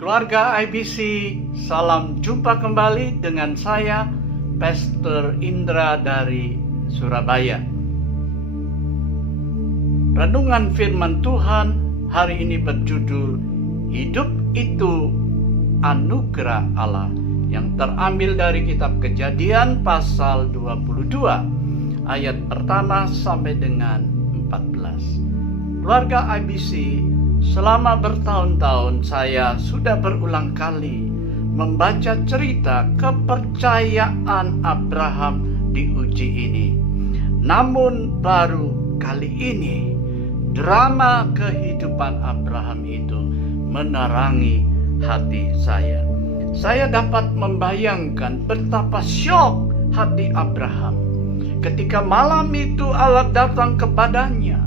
Keluarga IBC, salam jumpa kembali dengan saya, Pastor Indra dari Surabaya. Renungan firman Tuhan hari ini berjudul Hidup itu Anugerah Allah, yang terambil dari kitab Kejadian pasal 22 ayat pertama sampai dengan 14. Keluarga IBC, selama bertahun-tahun saya sudah berulang kali membaca cerita kepercayaan Abraham di uji ini. Namun baru kali ini drama kehidupan Abraham itu menerangi hati saya. Saya dapat membayangkan betapa syok hati Abraham ketika malam itu Allah datang kepadanya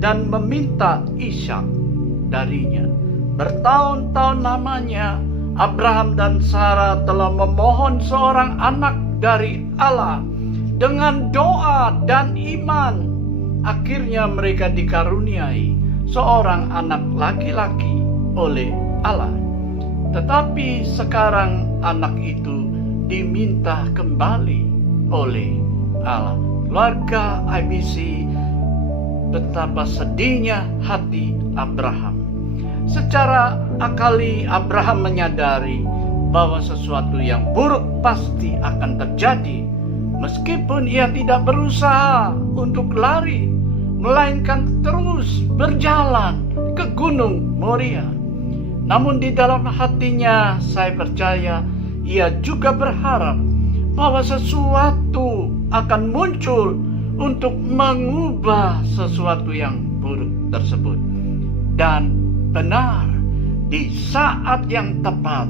dan meminta Ishak darinya. Bertahun-tahun lamanya Abraham dan Sarah telah memohon seorang anak dari Allah. Dengan doa dan iman, akhirnya mereka dikaruniai seorang anak laki-laki oleh Allah. Tetapi sekarang anak itu diminta kembali oleh Allah. Keluarga IBC, betapa sedihnya hati Abraham. Secara akali Abraham menyadari bahwa sesuatu yang buruk pasti akan terjadi, meskipun ia tidak berusaha untuk lari, melainkan terus berjalan ke Gunung Moria. Namun di dalam hatinya, saya percaya ia juga berharap bahwa sesuatu akan muncul untuk mengubah sesuatu yang buruk tersebut. Dan benar, di saat yang tepat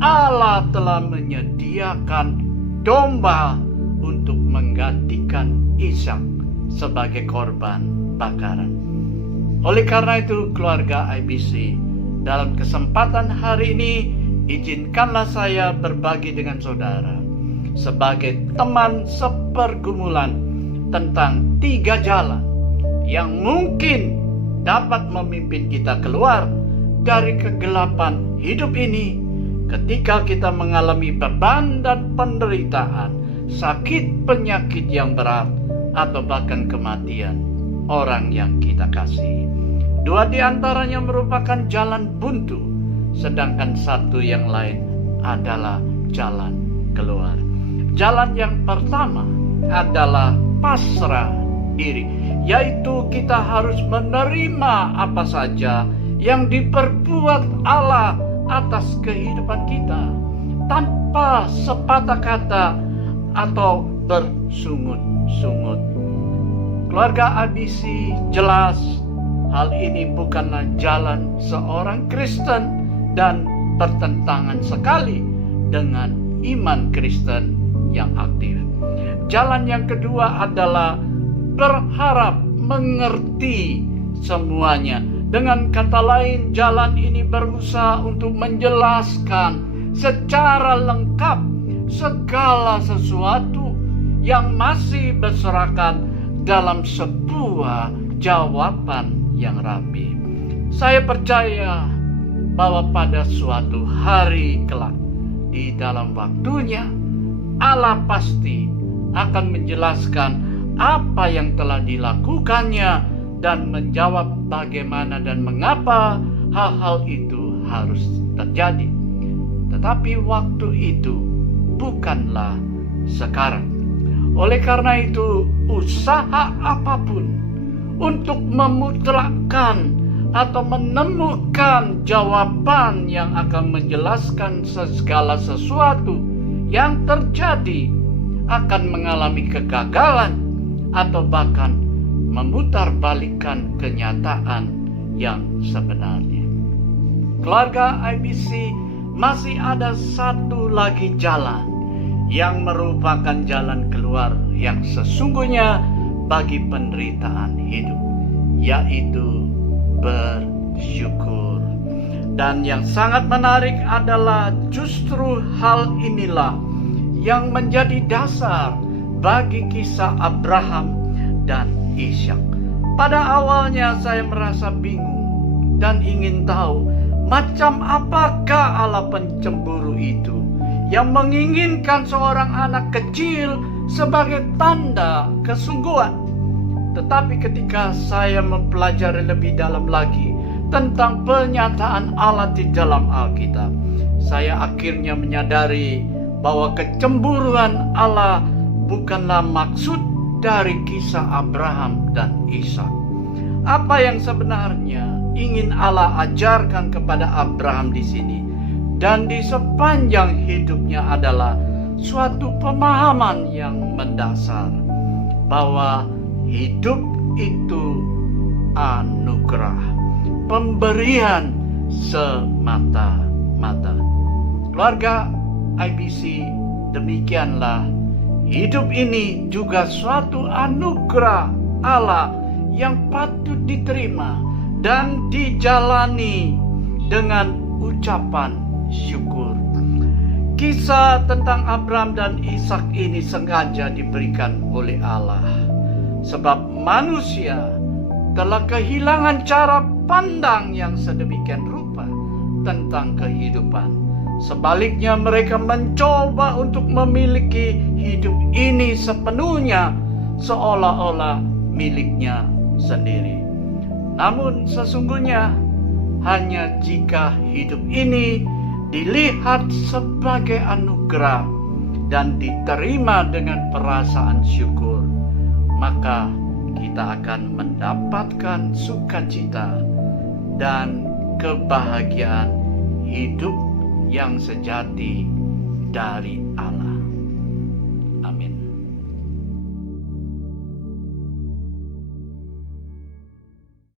Allah telah menyediakan domba untuk menggantikan Ishak sebagai korban bakaran. Oleh karena itu, keluarga IBC, dalam kesempatan hari ini izinkanlah saya berbagi dengan saudara sebagai teman sepergumulan tentang 3 jalan yang mungkin dapat memimpin kita keluar dari kegelapan hidup ini ketika kita mengalami beban dan penderitaan, sakit penyakit yang berat, atau bahkan kematian orang yang kita kasih. 2 di antaranya merupakan jalan buntu, sedangkan 1 yang lain adalah jalan keluar. Jalan yang pertama adalah pasrah diri, yaitu kita harus menerima apa saja yang diperbuat Allah atas kehidupan kita tanpa sepatah kata atau bersungut-sungut. Keluarga IBC, jelas hal ini bukanlah jalan seorang Kristen dan bertentangan sekali dengan iman Kristen yang aktif. Jalan yang kedua adalah berharap mengerti semuanya. Dengan kata lain, jalan ini berusaha untuk menjelaskan secara lengkap segala sesuatu yang masih berserakan dalam sebuah jawaban yang rapi. Saya percaya bahwa pada suatu hari kelak, di dalam waktunya, Allah pasti akan menjelaskan apa yang telah dilakukannya dan menjawab bagaimana dan mengapa hal-hal itu harus terjadi. Tetapi waktu itu bukanlah sekarang. Oleh karena itu, usaha apapun untuk memutlakkan atau menemukan jawaban yang akan menjelaskan segala sesuatu yang terjadi akan mengalami kegagalan atau bahkan memutarbalikkan kenyataan yang sebenarnya. Keluarga IBC, masih ada 1 lagi jalan yang merupakan jalan keluar yang sesungguhnya bagi penderitaan hidup, yaitu bersyukur. Dan yang sangat menarik adalah justru hal inilah yang menjadi dasar bagi kisah Abraham dan Ishak. Pada awalnya saya merasa bingung dan ingin tahu Macam apakah Allah pencemburu itu yang menginginkan seorang anak kecil sebagai tanda kesungguhan? Tetapi ketika saya mempelajari lebih dalam lagi tentang pernyataan Allah di dalam Alkitab, saya akhirnya menyadari bahwa kecemburuan Allah bukanlah maksud dari kisah Abraham dan Ishak. Apa yang sebenarnya ingin Allah ajarkan kepada Abraham di sini dan di sepanjang hidupnya adalah suatu pemahaman yang mendasar bahwa hidup itu anugerah, pemberian semata-mata. Keluarga IBC, demikianlah hidup ini juga suatu anugerah Allah yang patut diterima dan dijalani dengan ucapan syukur. Kisah tentang Abraham dan Ishak ini sengaja diberikan oleh Allah sebab manusia telah kehilangan cara pandang yang sedemikian rupa tentang kehidupan. Sebaliknya mereka mencoba untuk memiliki hidup ini sepenuhnya seolah-olah miliknya sendiri. Namun sesungguhnya hanya jika hidup ini dilihat sebagai anugerah dan diterima dengan perasaan syukur, maka kita akan mendapatkan sukacita dan kebahagiaan hidup yang sejati dari Allah.